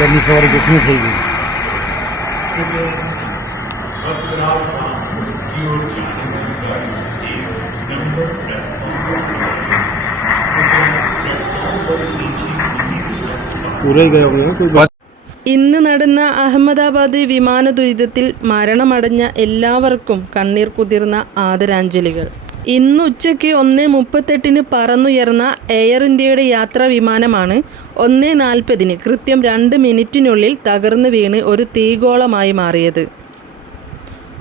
લગી સવારે ચૂંટણી થઈ ગઈ ഇന്ന് നടന്ന അഹമ്മദാബാദ് വിമാന ദുരിതത്തിൽ മരണമടഞ്ഞ എല്ലാവർക്കും കണ്ണീർ കുതിർന്ന ആദരാഞ്ജലികൾ. ഇന്ന് ഉച്ചയ്ക്ക് ഒന്ന് മുപ്പത്തെട്ടിന് പറന്നുയർന്ന എയർ ഇന്ത്യയുടെ യാത്രാ വിമാനമാണ് ഒന്ന് നാൽപ്പതിന് കൃത്യം രണ്ട് മിനിറ്റിനുള്ളിൽ തകർന്നു വീണ് ഒരു തീഗോളമായി മാറിയത്.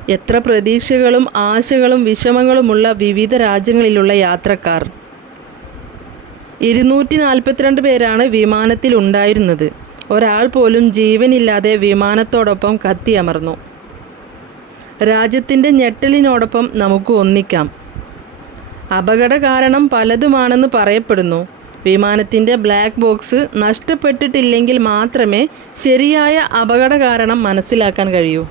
എത്ര പ്രതീക്ഷകളും ആശകളും വിഷമങ്ങളുമുള്ള വിവിധ രാജ്യങ്ങളിലുള്ള യാത്രക്കാർ. ഇരുന്നൂറ്റി നാൽപ്പത്തിരണ്ട് പേരാണ് വിമാനത്തിൽ ഉണ്ടായിരുന്നത് ഒരാൾ പോലും ജീവനില്ലാതെ വിമാനത്തോടൊപ്പം കത്തിയമർന്നു. രാജ്യത്തിന്റെ ഞെട്ടലിനോടൊപ്പം നമുക്ക് ഒന്നിക്കാം. അപകട കാരണം പലതുമാണെന്ന് പറയപ്പെടുന്നു. വിമാനത്തിന്റെ ബ്ലാക്ക് ബോക്സ് നഷ്ടപ്പെട്ടിട്ടില്ലെങ്കിൽ മാത്രമേ ശരിയായ അപകട കാരണം മനസ്സിലാക്കാൻ കഴിയൂ.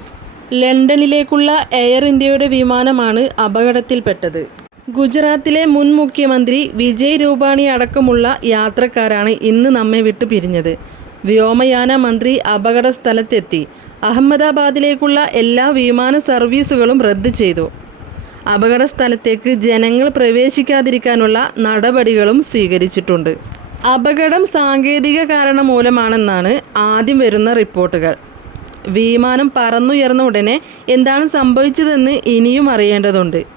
ലണ്ടനിലേക്കുള്ള എയർ ഇന്ത്യയുടെ വിമാനമാണ് അപകടത്തിൽപ്പെട്ടത്. ഗുജറാത്തിലെ മുൻ മുഖ്യമന്ത്രി വിജയ് രൂപാണി അടക്കമുള്ള യാത്രക്കാരാണ് ഇന്ന് നമ്മെ വിട്ടു പിരിഞ്ഞത്. വ്യോമയാന മന്ത്രി അപകട സ്ഥലത്തെത്തി അഹമ്മദാബാദിലേക്കുള്ള എല്ലാ വിമാന സർവീസുകളും റദ്ദ് ചെയ്തു. അപകട സ്ഥലത്തേക്ക് ജനങ്ങൾ പ്രവേശിക്കാതിരിക്കാനുള്ള നടപടികളും സ്വീകരിച്ചിട്ടുണ്ട്. അപകടം സാങ്കേതിക കാരണം മൂലമാണെന്നാണ് ആദ്യം വരുന്ന റിപ്പോർട്ടുകൾ. വിമാനം പറന്നുയർന്ന ഉടനെ എന്താണ് സംഭവിച്ചതെന്ന് ഇനിയും അറിയേണ്ടതുണ്ട്.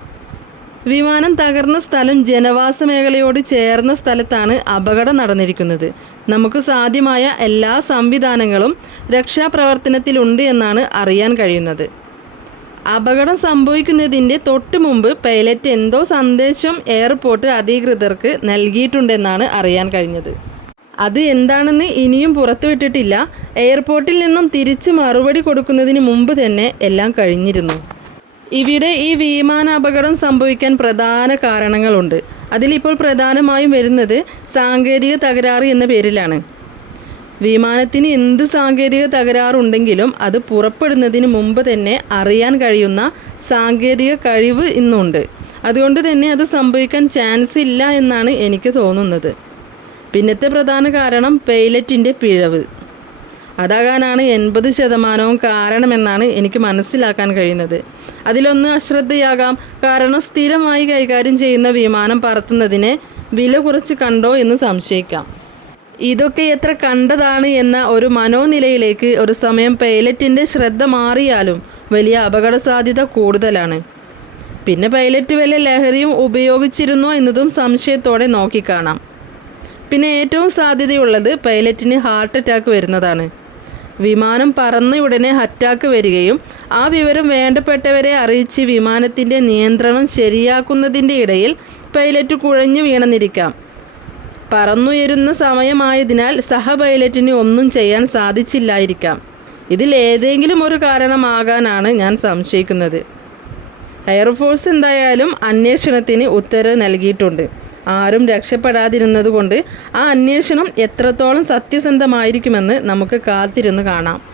വിമാനം തകർന്ന സ്ഥലം ജനവാസ മേഖലയോട് ചേർന്ന സ്ഥലത്താണ് അപകടം നടന്നിരിക്കുന്നത്. നമുക്ക് സാധ്യമായ എല്ലാ സംവിധാനങ്ങളും രക്ഷാപ്രവർത്തനത്തിലുണ്ട് എന്നാണ് അറിയാൻ കഴിയുന്നത്. അപകടം സംഭവിക്കുന്നതിന്റെ തൊട്ട് മുമ്പ് പൈലറ്റ് എന്തോ സന്ദേശം എയർപോർട്ട് അധികൃതർക്ക് നൽകിയിട്ടുണ്ടെന്നാണ് അറിയാൻ കഴിഞ്ഞത്. അത് എന്താണെന്ന് ഇനിയും പുറത്തുവിട്ടിട്ടില്ല എയർപോർട്ടിൽ നിന്നും തിരിച്ച് മറുപടി കൊടുക്കുന്നതിന് മുമ്പ് തന്നെ എല്ലാം കഴിഞ്ഞിരുന്നു. ഇവിടെ ഈ വിമാന അപകടം സംഭവിക്കാൻ പ്രധാന കാരണങ്ങളുണ്ട്. അതിലിപ്പോൾ പ്രധാനമായും വരുന്നത് സാങ്കേതിക തകരാറ് എന്ന പേരിലാണ്. വിമാനത്തിന് എന്ത് സാങ്കേതിക തകരാറുണ്ടെങ്കിലും അത് പുറപ്പെടുന്നതിന് മുമ്പ് തന്നെ അറിയാൻ കഴിയുന്ന സാങ്കേതിക കഴിവ് ഇന്നുണ്ട്. അതുകൊണ്ട് തന്നെ അത് സംഭവിക്കാൻ ചാൻസ് ഇല്ല എന്നാണ് എനിക്ക് തോന്നുന്നത്. പിന്നത്തെ പ്രധാന കാരണം പൈലറ്റിന്റെ പിഴവ്. അതാകാനാണ് എൺപത് ശതമാനവും കാരണമെന്നാണ് എനിക്ക് മനസ്സിലാക്കാൻ കഴിയുന്നത്. അതിലൊന്ന് അശ്രദ്ധയാകാം. കാരണം സ്ഥിരമായി കൈകാര്യം ചെയ്യുന്ന വിമാനം പറത്തുന്നതിനെ വില കുറച്ച് കണ്ടോ എന്ന് സംശയിക്കാം. ഇതൊക്കെ എത്ര കണ്ടതാണ് എന്ന ഒരു മനോനിലയിലേക്ക് ഒരു സമയം പൈലറ്റിന്റെ ശ്രദ്ധ മാറിയാലും വലിയ അപകട സാധ്യത കൂടുതലാണ്. പിന്നെ പൈലറ്റ് വല്ല ലഹരിയും ഉപയോഗിച്ചിരുന്നോ എന്നതും സംശയത്തോടെ നോക്കിക്കാണാം. പിന്നെ ഏറ്റവും സാധ്യതയുള്ളത് പൈലറ്റിന് ഹാർട്ട് അറ്റാക്ക് വരുന്നതാണ്. വിമാനം പറന്ന ഉടനെ അറ്റാക്ക് വരികയും ആ വിവരം വേണ്ടപ്പെട്ടവരെ അറിയിച്ച് വിമാനത്തിന്റെ നിയന്ത്രണം ശരിയാക്കുന്നതിന്റെ ഇടയിൽ പൈലറ്റ് കുഴഞ്ഞു വീണെന്നിരിക്കാം പറന്നുയരുന്ന സമയമായതിനാൽ സഹ പൈലറ്റിന് ഒന്നും ചെയ്യാൻ സാധിച്ചില്ലായിരിക്കാം. ഇതിൽ ഏതെങ്കിലും ഒരു കാരണമാകാനാണ് ഞാൻ സംശയിക്കുന്നത്. എയർഫോഴ്സ് എന്തായാലും അന്വേഷണത്തിന് ഉത്തരവ് നൽകിയിട്ടുണ്ട്. ആരും രക്ഷപ്പെടാതിരുന്നതുകൊണ്ട് ആ അന്വേഷണം എത്രത്തോളം സത്യസന്ധമായിരിക്കുമെന്ന് നമുക്ക് കാത്തിരുന്ന് കാണാം.